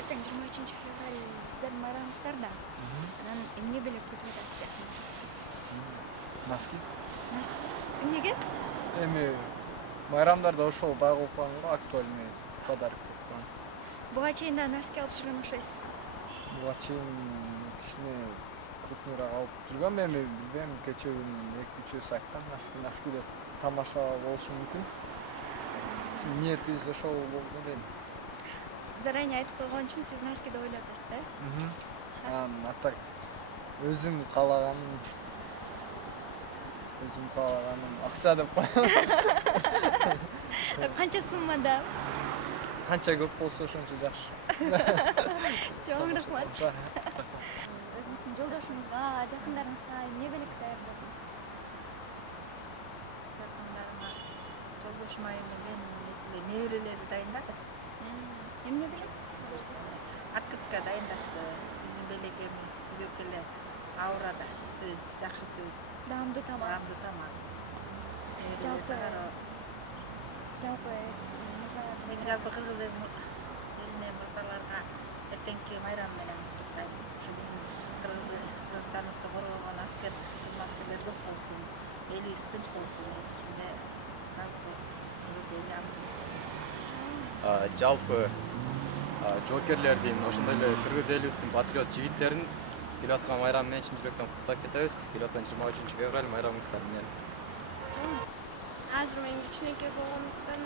эртең 23 февраль сиздердин байрамыңыздар да. Анан эмне белек күтүп атасыз жакындарыңызды? Носки. Носки. Эмнеге? Эми байрамдарда ошол байгылып калган го актуальный подарок деп коем. Буга чейин да носки алып жүргөн окшойсуз. Буга чейин кичине крупныйраак алып жүргөм, эми билбейм, кечээ күнү 2-3 сайттан носки деп тамаша болушу мүмкүн. Ниетибиз ошол болду дейм. Заранее айтып койгон үчүн сиз носки деп ойлоп атасыз да? А так өзүм каалаганым акча деп коем. Канча суммада? Канча көп болсо ошончо жакшы. Чоң рахмат. Өзүңүздүн жолдошуңузга, жакындарыңызга эмне белек даярдадыңыз? Жакындарыма жолдошума эми менин неберелери дайындады. Эмне белек? Открытка дайындашты. Биздин белек эми үйгө эле аурада жакшы сөз. Даамдуу тамак. Даамдуу тамак. Жалпы Жалпы кыргыз элине мырзаларга эртеңки майрам менен куттуктайм. Ушу биздин Кыргызстаныбызды коргогон аскер кызматкерлер көп болсун, элибиз тынч болсун. Ичинде жалпы кыргыз эли Жалпы жоокерлердин, ошондой эле кыргыз элибиздин патриот жигиттерин келип аткан майрам менен чын жүрөктөн куттуктап кетебиз. Келип аткан 23 февраль майрамыңыздар менен. Азыр мен кичинекей болгондуктан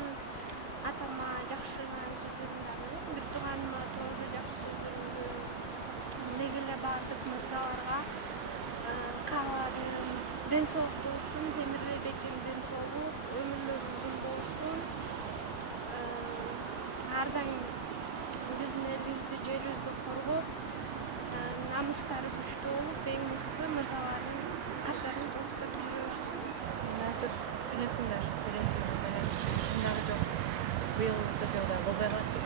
атама жакшы бир тууганыма тоже жакшы деги эле баардык мырзаларга кааларым ден соолук болсун, Темирбек эжем ден соолук, өмүрлөрү узун болсун. Ар дайым биздин элибизди, жерибизди коргоп, намыстары күчтүү болуп, эң мыкты мырзалардын катарын толуктап жүрө берсин. Азыр студентмин ишим дагы жок. Быйыл да болбой калат деп